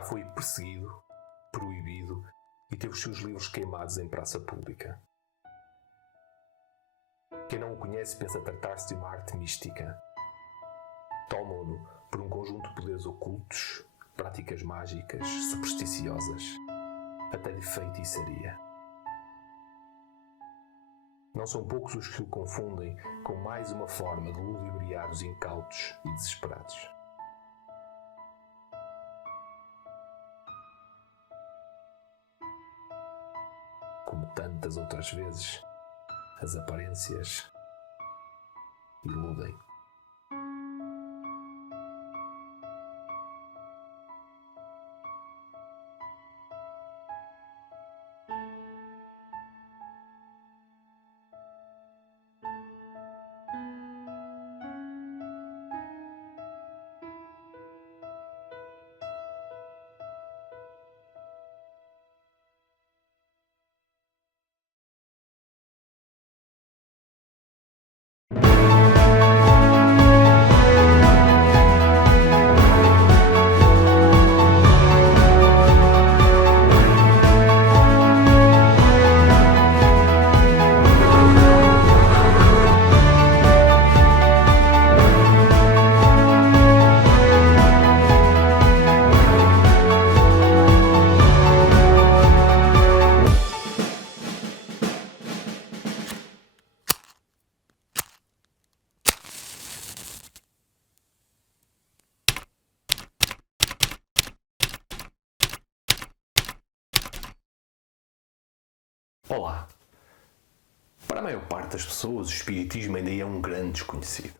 já foi perseguido, proibido e teve os seus livros queimados em praça pública. Quem não o conhece pensa tratar-se de uma arte mística. Tomam-no por um conjunto de poderes ocultos, práticas mágicas, supersticiosas, até de feitiçaria. Não são poucos os que o confundem com mais uma forma de ludibriar os incautos e desesperados. Como tantas outras vezes, as aparências iludem. Olá! Para a maior parte das pessoas, o espiritismo ainda é um grande desconhecido.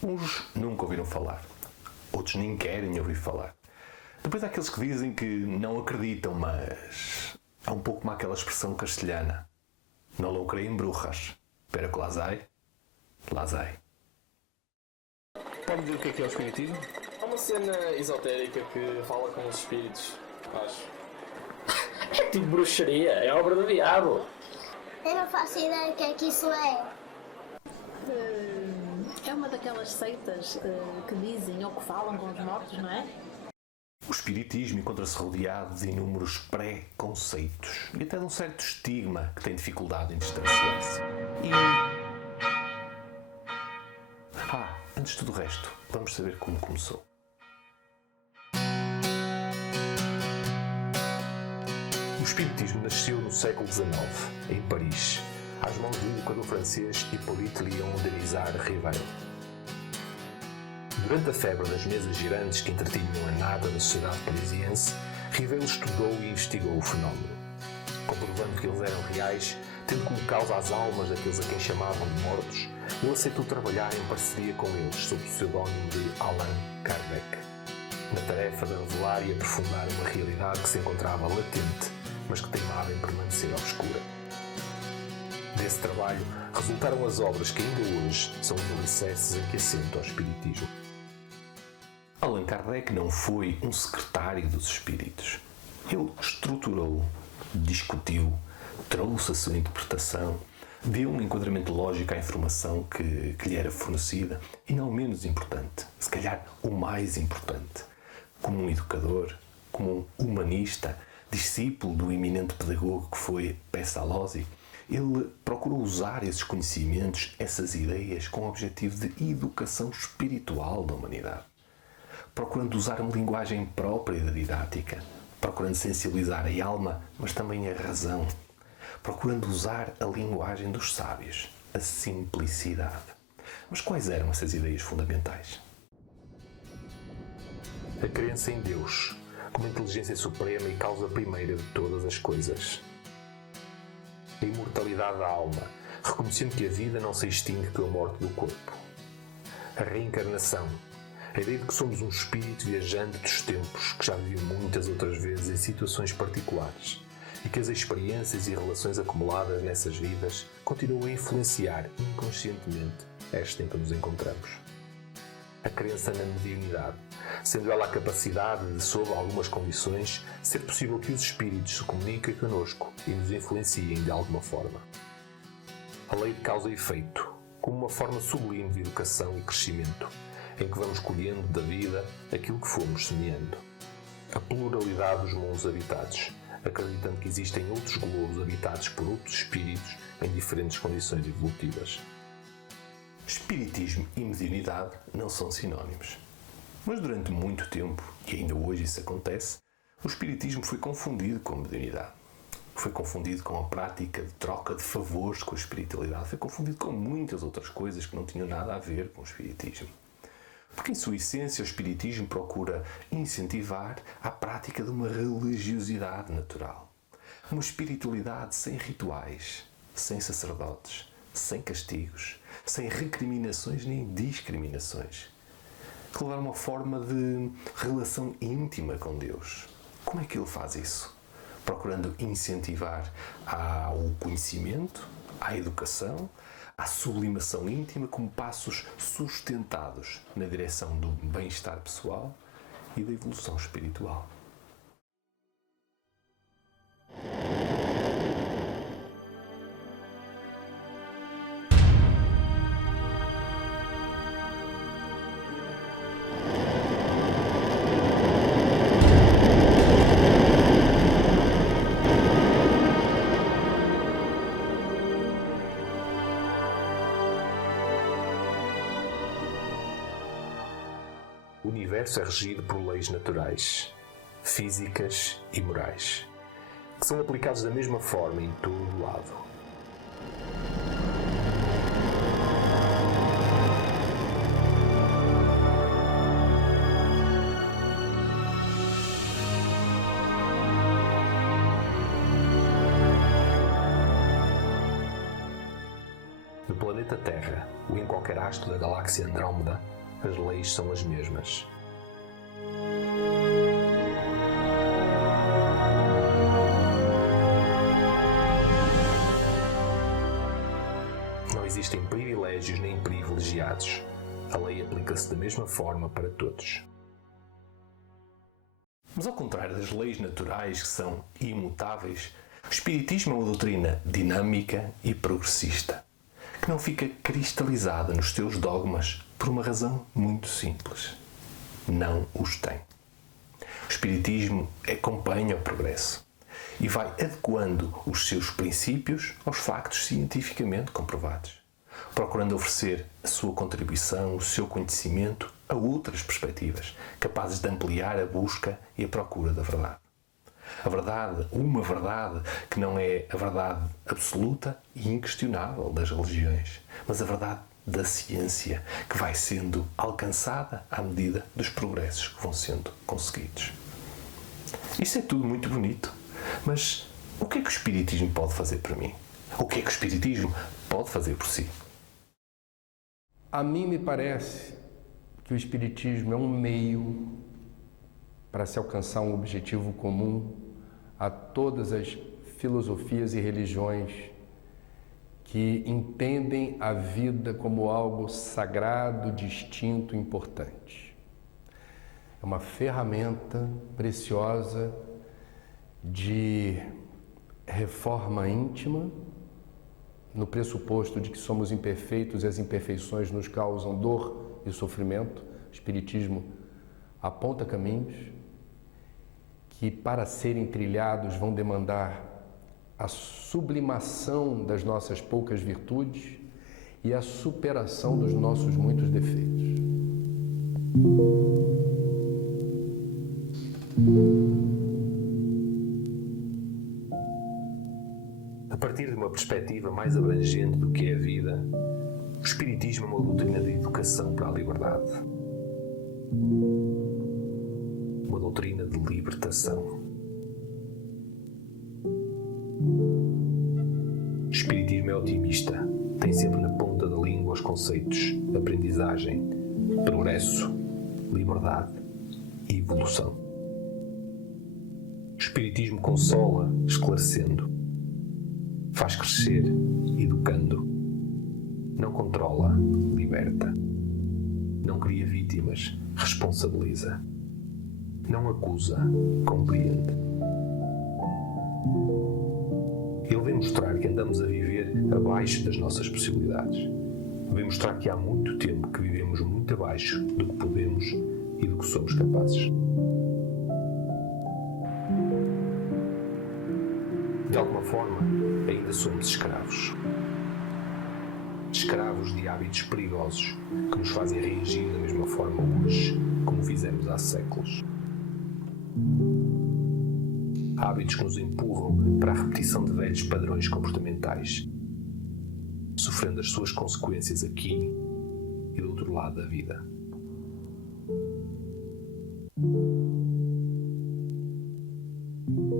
Uns nunca ouviram falar, outros nem querem ouvir falar. Depois há aqueles que dizem que não acreditam, mas é um pouco como aquela expressão castelhana. Não lo creio em brujas, pero que las hay, las hay. Pode dizer o que é o espiritismo? É uma cena esotérica que fala com os espíritos, acho. É tipo bruxaria, é obra do diabo. Eu não faço ideia do que isso é. É uma daquelas seitas que dizem ou que falam com os mortos, não é? O espiritismo encontra-se rodeado de inúmeros preconceitos e até de um certo estigma que tem dificuldade em distanciar-se. Antes de tudo o resto, vamos saber como começou. O espiritismo nasceu no século XIX, em Paris, às mãos do educador francês Hippolyte Léon Denisard Rivail. Durante a febre das mesas girantes que entretinham a nada da sociedade parisiense, Rivail estudou e investigou o fenómeno. Comprovando que eles eram reais, tendo como causa as almas daqueles a quem chamavam de mortos, ele aceitou trabalhar em parceria com eles sob o pseudónimo de Allan Kardec, na tarefa de revelar e aprofundar uma realidade que se encontrava latente, mas que teimava em permanecer obscura. Desse trabalho resultaram as obras que ainda hoje são os alicerces em que assenta o espiritismo. Allan Kardec não foi um secretário dos espíritos. Ele estruturou, discutiu, trouxe a sua interpretação, deu um enquadramento lógico à informação que lhe era fornecida e, não menos importante, se calhar o mais importante, como um educador, como um humanista, discípulo do eminente pedagogo que foi Pestalozzi, ele procurou usar esses conhecimentos, essas ideias, com o objetivo de educação espiritual da humanidade. Procurando usar uma linguagem própria da didática, procurando sensibilizar a alma, mas também a razão, procurando usar a linguagem dos sábios, a simplicidade. Mas quais eram essas ideias fundamentais? A crença em Deus, como inteligência suprema e causa primeira de todas as coisas. A imortalidade da alma, reconhecendo que a vida não se extingue pela morte do corpo. A reencarnação, a ideia de que somos um espírito viajante dos tempos que já viveu muitas outras vezes em situações particulares e que as experiências e relações acumuladas nessas vidas continuam a influenciar inconscientemente esta em que nos encontramos. A crença na mediunidade, sendo ela a capacidade de, sob algumas condições, ser possível que os espíritos se comuniquem connosco e nos influenciem de alguma forma. A lei de causa e efeito, como uma forma sublime de educação e crescimento, em que vamos colhendo da vida aquilo que fomos semeando. a pluralidade dos mundos habitados, acreditando que existem outros globos habitados por outros espíritos em diferentes condições evolutivas. Espiritismo e mediunidade não são sinónimos. Mas durante muito tempo, e ainda hoje isso acontece, o espiritismo foi confundido com a mediunidade. Foi confundido com a prática de troca de favores com a espiritualidade. Foi confundido com muitas outras coisas que não tinham nada a ver com o espiritismo. Porque, em sua essência, o espiritismo procura incentivar a prática de uma religiosidade natural. Uma espiritualidade sem rituais, sem sacerdotes, sem castigos, sem recriminações nem discriminações. Que levar uma forma de relação íntima com Deus. Como é que ele faz isso? Procurando incentivar ao conhecimento, à educação, à sublimação íntima como passos sustentados na direção do bem-estar pessoal e da evolução espiritual. O universo é regido por leis naturais, físicas e morais, que são aplicados da mesma forma em todo o lado. No planeta Terra, ou em qualquer astro da galáxia Andrómeda, as leis são as mesmas. Não existem privilégios nem privilegiados. A lei aplica-se da mesma forma para todos. Mas ao contrário das leis naturais que são imutáveis, o Espiritismo é uma doutrina dinâmica e progressista, que não fica cristalizada nos seus dogmas por uma razão muito simples. Não os tem. O Espiritismo acompanha o progresso e vai adequando os seus princípios aos factos cientificamente comprovados, procurando oferecer a sua contribuição, o seu conhecimento a outras perspectivas, capazes de ampliar a busca e a procura da verdade. A verdade, uma verdade que não é a verdade absoluta e inquestionável das religiões, mas a verdade da ciência, que vai sendo alcançada à medida dos progressos que vão sendo conseguidos. Isso é tudo muito bonito, mas o que é que o Espiritismo pode fazer por mim? O que é que o Espiritismo pode fazer por si? A mim me parece que o Espiritismo é um meio para se alcançar um objetivo comum a todas as filosofias e religiões que entendem a vida como algo sagrado, distinto, importante. É uma ferramenta preciosa de reforma íntima, no pressuposto de que somos imperfeitos e as imperfeições nos causam dor e sofrimento. O Espiritismo aponta caminhos que, para serem trilhados, vão demandar a sublimação das nossas poucas virtudes e a superação dos nossos muitos defeitos. A partir de uma perspectiva mais abrangente do que é a vida, o Espiritismo é uma doutrina de educação para a liberdade. Uma doutrina de libertação. O Espiritismo é otimista, tem sempre na ponta da língua os conceitos aprendizagem, progresso, liberdade e evolução. O Espiritismo consola, esclarecendo, faz crescer, educando, não controla, liberta, não cria vítimas, responsabiliza, não acusa, compreende. Ele vem mostrar que andamos a viver abaixo das nossas possibilidades. Vem mostrar que há muito tempo que vivemos muito abaixo do que podemos e do que somos capazes. De alguma forma, ainda somos escravos. Escravos de hábitos perigosos que nos fazem reagir da mesma forma hoje como fizemos há séculos. Hábitos que nos empurram para a repetição de velhos padrões comportamentais, sofrendo as suas consequências aqui e do outro lado da vida.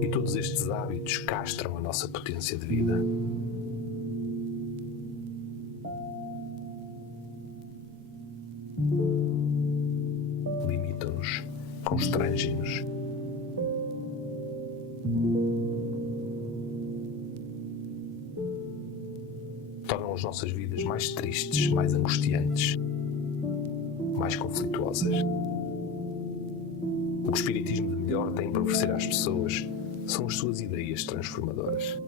E todos estes hábitos castram a nossa potência de vida. Limitam-nos, constrangem-nos. Tornam as nossas vidas mais tristes, mais angustiantes, mais conflituosas. O que o espiritismo de melhor tem para oferecer às pessoas são as suas ideias transformadoras.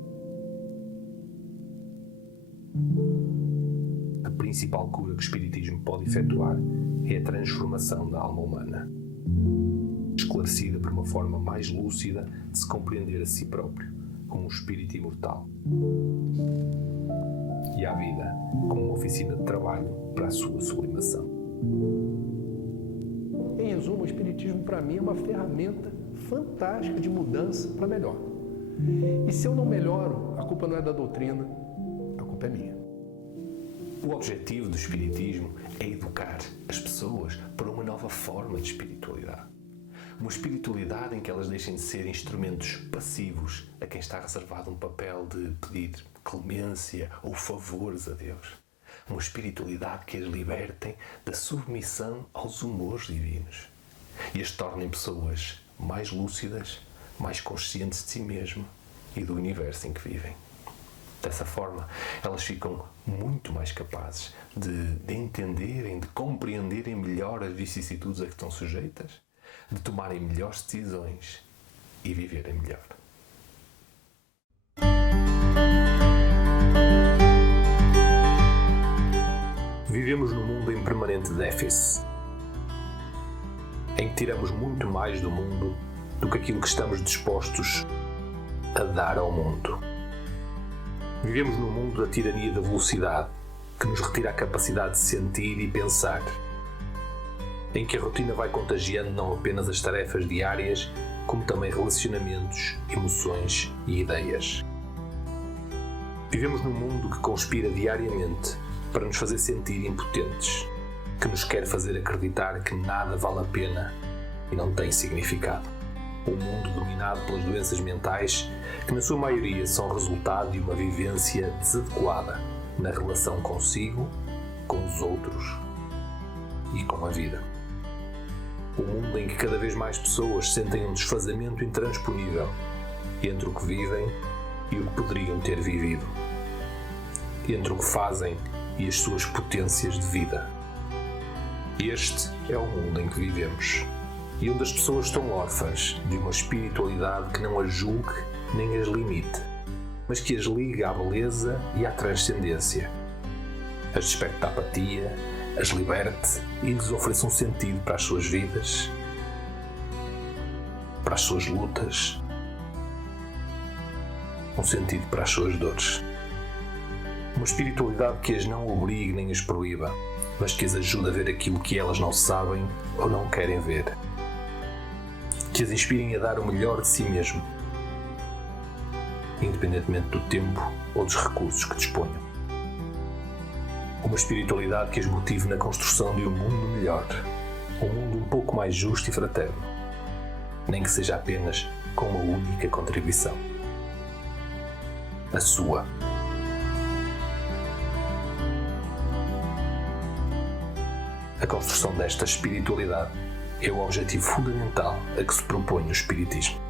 A principal cura que o espiritismo pode efetuar é a transformação da alma humana, esclarecida por uma forma mais lúcida de se compreender a si próprio como um espírito imortal e a vida como uma oficina de trabalho para a sua sublimação. Em resumo, o espiritismo para mim é uma ferramenta fantástica de mudança para melhor. E se eu não melhoro, a culpa não é da doutrina, a culpa é minha. O objetivo do espiritismo é educar as pessoas para uma nova forma de espiritualidade. Uma espiritualidade em que elas deixem de ser instrumentos passivos a quem está reservado um papel de pedir clemência ou favores a Deus. Uma espiritualidade que as libertem da submissão aos humores divinos e as tornem pessoas mais lúcidas, mais conscientes de si mesmas e do universo em que vivem. Dessa forma, elas ficam muito mais capazes de entenderem, de compreenderem melhor as vicissitudes a que estão sujeitas, de tomarem melhores decisões e viverem melhor. Vivemos num mundo em permanente déficit, em que tiramos muito mais do mundo do que aquilo que estamos dispostos a dar ao mundo. Vivemos num mundo da tirania da velocidade, que nos retira a capacidade de sentir e pensar, em que a rotina vai contagiando não apenas as tarefas diárias, como também relacionamentos, emoções e ideias. Vivemos num mundo que conspira diariamente para nos fazer sentir impotentes, que nos quer fazer acreditar que nada vale a pena e não tem significado. Um mundo dominado pelas doenças mentais que na sua maioria são resultado de uma vivência desadequada na relação consigo, com os outros e com a vida. Um mundo em que cada vez mais pessoas sentem um desfazamento intransponível entre o que vivem e o que poderiam ter vivido, entre o que fazem e as suas potências de vida. Este é o mundo em que vivemos e onde as pessoas estão órfãs de uma espiritualidade que não as julgue nem as limite, mas que as ligue à beleza e à transcendência, as desperte da apatia, as liberte e lhes ofereça um sentido para as suas vidas, para as suas lutas, um sentido para as suas dores. Uma espiritualidade que as não obrigue nem as proíba, mas que as ajude a ver aquilo que elas não sabem ou não querem ver. Que as inspirem a dar o melhor de si mesmo, independentemente do tempo ou dos recursos que disponham. Uma espiritualidade que as motive na construção de um mundo melhor, um mundo um pouco mais justo e fraterno, nem que seja apenas com uma única contribuição: a sua. A construção desta espiritualidade é o objetivo fundamental a que se propõe o espiritismo.